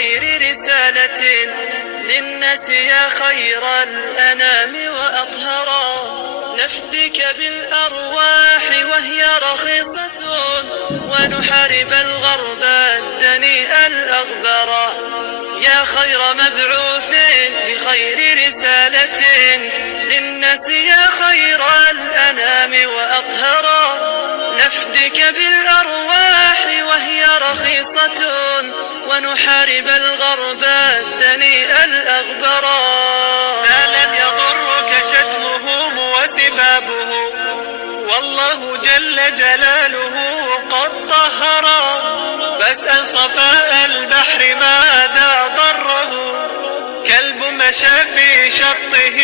بخير رسالة للناس يا خير الأنام وأطهرا، نفديك بالأرواح وهي رخيصة، ونحارب الغرب الدنيء الأغبرا، يا خير مبعوث بخير رسالة للناس يا خير الأنام وأطهرا، نفديك بالأرواح وهي رخيصة، ونحارب الغرب الدنيء الأغبرا. ما لن يضرك شتمهم وسبابه، والله جل جلاله قد طهرا، فاسأل صفاء البحر ماذا ضره، كلب مشى في شطه